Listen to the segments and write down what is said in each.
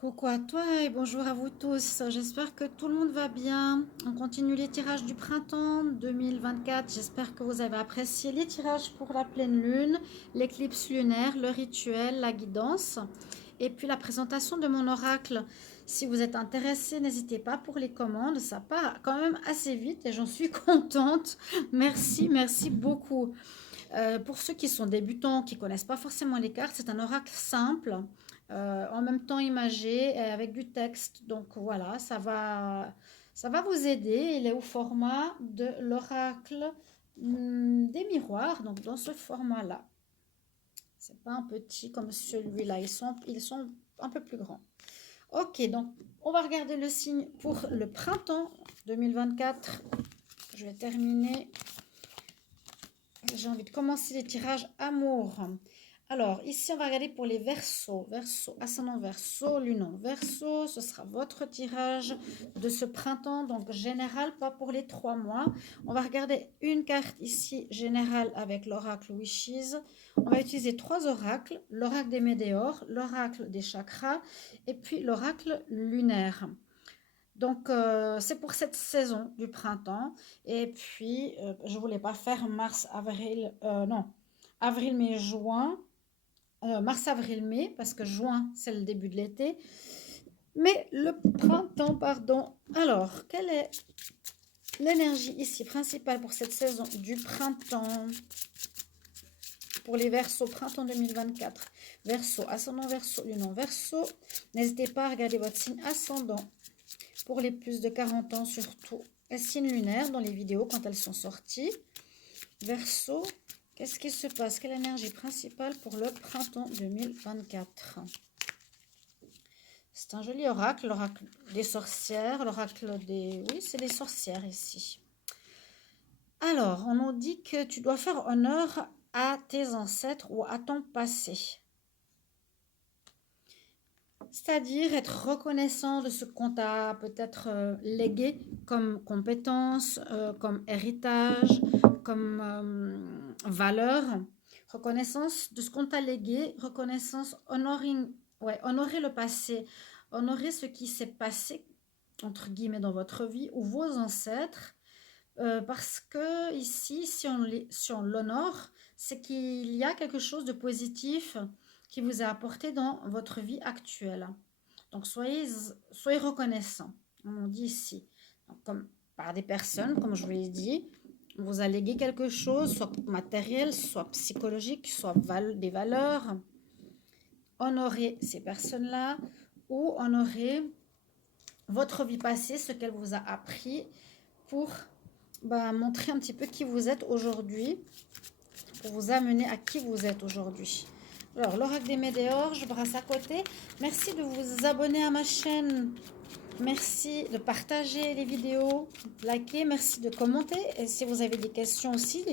Coucou à toi et bonjour à vous tous. J'espère que tout le monde va bien. On continue les tirages du printemps 2024. J'espère que vous avez apprécié les tirages pour la pleine lune, l'éclipse lunaire, le rituel, la guidance et puis la présentation de mon oracle. Si vous êtes intéressé, n'hésitez pas pour les commandes. Ça part quand même assez vite et j'en suis contente. Merci, merci beaucoup. Pour ceux qui sont débutants, qui ne connaissent pas forcément les cartes, c'est un oracle simple, en même temps imagé et avec du texte. Donc voilà, ça va vous aider. Il est au format de l'oracle des miroirs, donc dans ce format-là. C'est pas un petit comme celui-là, ils sont un peu plus grands. Ok, donc on va regarder le signe pour le printemps 2024. Je vais terminer. J'ai envie de commencer les tirages amour. Alors, ici, on va regarder pour les versos. Verseau, ascendant verseau, lunon verseau. Ce sera votre tirage de ce printemps, donc général, pas pour les 3 mois. On va regarder une carte ici, générale, avec l'oracle Wishes. On va utiliser 3 oracles. L'oracle des météores, l'oracle des chakras et puis l'oracle lunaire. Donc, c'est pour cette saison du printemps. Et puis, je voulais pas faire mars, avril, non, avril, mai, juin, mars, avril, mai, parce que juin, c'est le début de l'été. Mais le printemps, pardon. Alors, quelle est l'énergie ici principale pour cette saison du printemps? Pour les Verseaux, printemps 2024. Verseau, ascendant Verseau, lunon Verseau. N'hésitez pas à regarder votre signe ascendant. Pour les plus de 40 ans surtout, les signes lunaires dans les vidéos quand elles sont sorties. Verseau, qu'est-ce qui se passe? Quelle énergie principale pour le printemps 2024? C'est un joli oracle, l'oracle des sorcières, l'oracle des... Oui, c'est des sorcières ici. Alors, on nous dit que tu dois faire honneur à tes ancêtres ou à ton passé. C'est-à-dire être reconnaissant de ce qu'on t'a peut-être légué comme compétence, comme héritage, comme valeur. Reconnaissance de ce qu'on t'a légué, reconnaissance, honorer le passé, honorer ce qui s'est passé, entre guillemets, dans votre vie ou vos ancêtres. Parce que ici, si on l'honore, c'est qu'il y a quelque chose de positif qui vous a apporté dans votre vie actuelle. Donc, soyez reconnaissant, on dit ici. Donc, comme par des personnes, comme je vous l'ai dit, on vous a légué quelque chose, soit matériel, soit psychologique, soit des valeurs. Honorez ces personnes-là ou honorez votre vie passée, ce qu'elle vous a appris pour montrer un petit peu qui vous êtes aujourd'hui, pour vous amener à qui vous êtes aujourd'hui. Alors, l'oracle des météores, je brasse à côté. Merci de vous abonner à ma chaîne. Merci de partager les vidéos, liker, merci de commenter. Et si vous avez des questions aussi,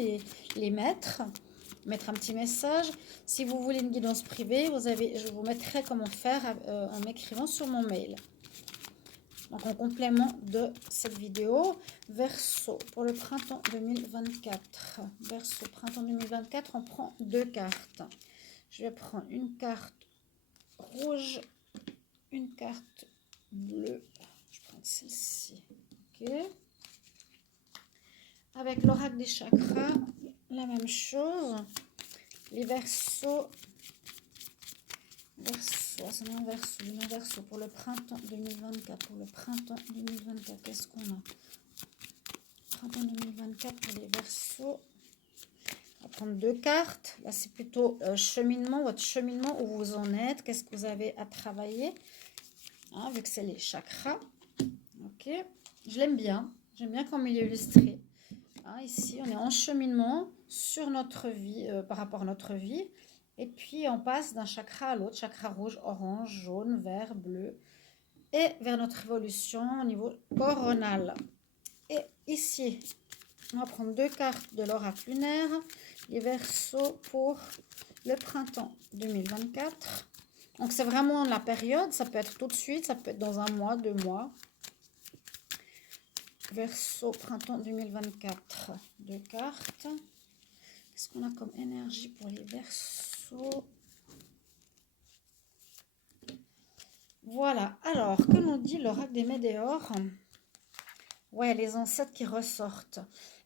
les mettre un petit message. Si vous voulez une guidance privée, je vous mettrai comment faire en m'écrivant sur mon mail. Donc, en complément de cette vidéo, Verseau, pour le printemps 2024. Verseau, printemps 2024, on prend 2 cartes. Je vais prendre une carte rouge, une carte bleue. Je prends celle-ci. Ok. Avec l'oracle des chakras, la même chose. Les Verseaux. Verseau, ascendant Verseau, lunon Verseau pour le printemps 2024. Pour le printemps 2024, qu'est-ce qu'on a? Printemps 2024 pour les Verseaux. On va prendre 2 cartes. Là, c'est plutôt cheminement, votre cheminement, où vous en êtes. Qu'est-ce que vous avez à travailler, hein, vu que c'est les chakras. Ok. Je l'aime bien. J'aime bien comme il est illustré. Hein, ici, on est en cheminement sur notre vie, par rapport à notre vie. Et puis, on passe d'un chakra à l'autre. Chakra rouge, orange, jaune, vert, bleu. Et vers notre évolution au niveau coronal. Et ici, on va prendre 2 cartes de l'oracle lunaire. Les Verseaux pour le printemps 2024. Donc, c'est vraiment la période. Ça peut être tout de suite. Ça peut être dans 1 mois, 2 mois. Verseau, printemps 2024. 2 cartes. Qu'est-ce qu'on a comme énergie pour les Verseaux? Voilà. Alors, que nous dit l'oracle des Médéors? Ouais, les ancêtres qui ressortent.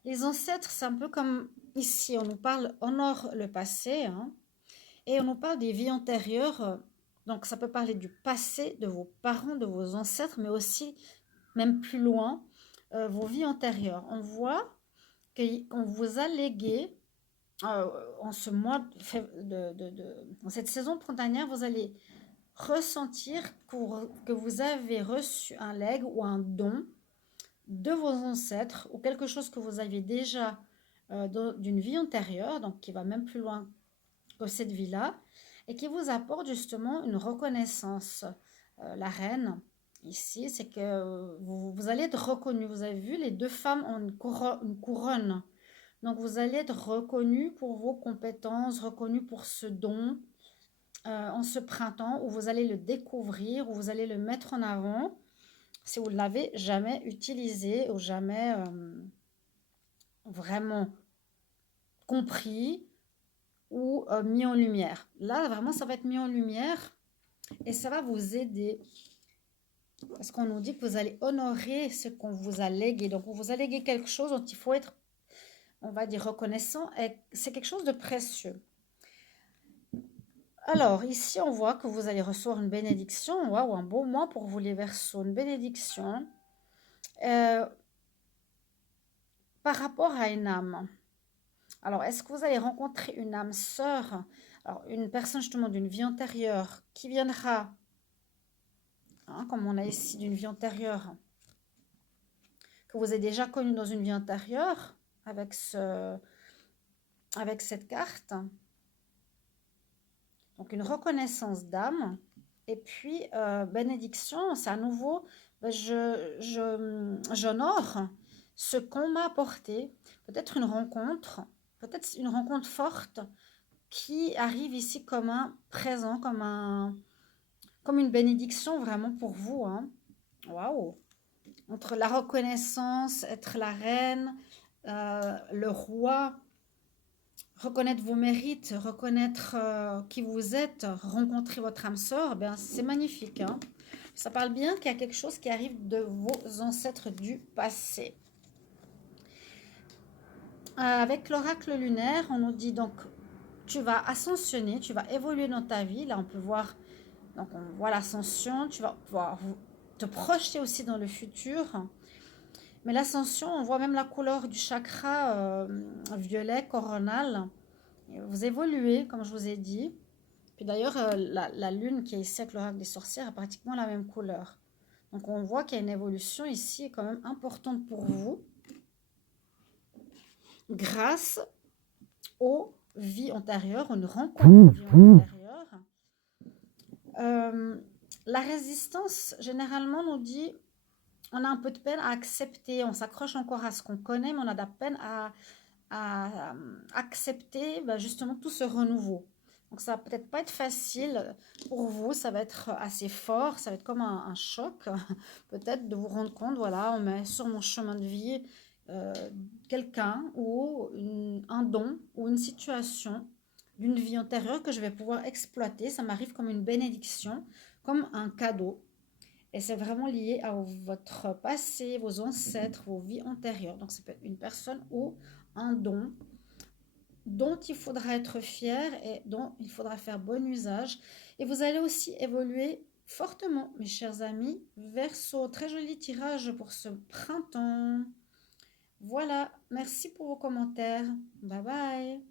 Les ancêtres, c'est un peu comme ici, on nous parle, honore le passé, hein, et on nous parle des vies antérieures. Donc, ça peut parler du passé, de vos parents, de vos ancêtres, mais aussi, même plus loin, vos vies antérieures. On voit qu'on vous a légué, en ce mois, en cette saison printanière, vous allez ressentir que vous avez reçu un legs ou un don de vos ancêtres ou quelque chose que vous aviez déjà d'une vie antérieure, donc qui va même plus loin que cette vie-là, et qui vous apporte justement une reconnaissance. La reine, ici, c'est que vous allez être reconnu. Vous avez vu, les deux femmes ont une couronne. Donc vous allez être reconnu pour vos compétences, reconnu pour ce don en ce printemps, où vous allez le découvrir, où vous allez le mettre en avant si vous ne l'avez jamais utilisé ou jamais vraiment compris ou mis en lumière. Là, vraiment, ça va être mis en lumière et ça va vous aider. Parce qu'on nous dit que vous allez honorer ce qu'on vous a légué. Donc, on vous a légué quelque chose dont il faut être, on va dire, reconnaissant. Et c'est quelque chose de précieux. Alors, ici, on voit que vous allez recevoir une bénédiction. Waouh, un beau mois pour vous, les Verseaux. Une bénédiction par rapport à une âme. Alors, est-ce que vous allez rencontrer une âme sœur? Alors, une personne justement d'une vie antérieure qui viendra, hein, comme on a ici d'une vie antérieure, que vous avez déjà connue dans une vie antérieure avec cette carte. Donc, une reconnaissance d'âme. Et puis, bénédiction, c'est à nouveau, j'honore ce qu'on m'a apporté. Peut-être une rencontre forte qui arrive ici comme un présent, comme une bénédiction vraiment pour vous, hein. Waouh! Entre la reconnaissance, être la reine, le roi, reconnaître vos mérites, reconnaître qui vous êtes, rencontrer votre âme sœur, ben, c'est magnifique, hein. Ça parle bien qu'il y a quelque chose qui arrive de vos ancêtres du passé. Avec l'oracle lunaire, on nous dit donc tu vas ascensionner, tu vas évoluer dans ta vie. Là, on peut voir, donc on voit l'ascension, tu vas pouvoir te projeter aussi dans le futur. Mais l'ascension, on voit même la couleur du chakra violet coronal. Vous évoluez, comme je vous ai dit. Puis d'ailleurs, la lune qui est ici avec l'oracle des sorcières a pratiquement la même couleur. Donc on voit qu'il y a une évolution ici quand même importante pour vous, grâce aux vies antérieures, une rencontre aux vies antérieures. La résistance, généralement, nous dit on a un peu de peine à accepter, on s'accroche encore à ce qu'on connaît, mais on a de la peine à accepter justement tout ce renouveau. Donc ça va peut-être pas être facile pour vous, ça va être assez fort, ça va être comme un choc, peut-être de vous rendre compte, voilà, on met sur mon chemin de vie quelqu'un ou un don ou une situation d'une vie antérieure que je vais pouvoir exploiter. Ça m'arrive comme une bénédiction, comme un cadeau. Et c'est vraiment lié à votre passé, vos ancêtres, vos vies antérieures. Donc ça peut être une personne ou un don dont il faudra être fier et dont il faudra faire bon usage. Et vous allez aussi évoluer fortement, mes chers amis. Verseau, très joli tirage pour ce printemps. Voilà, merci pour vos commentaires. Bye bye.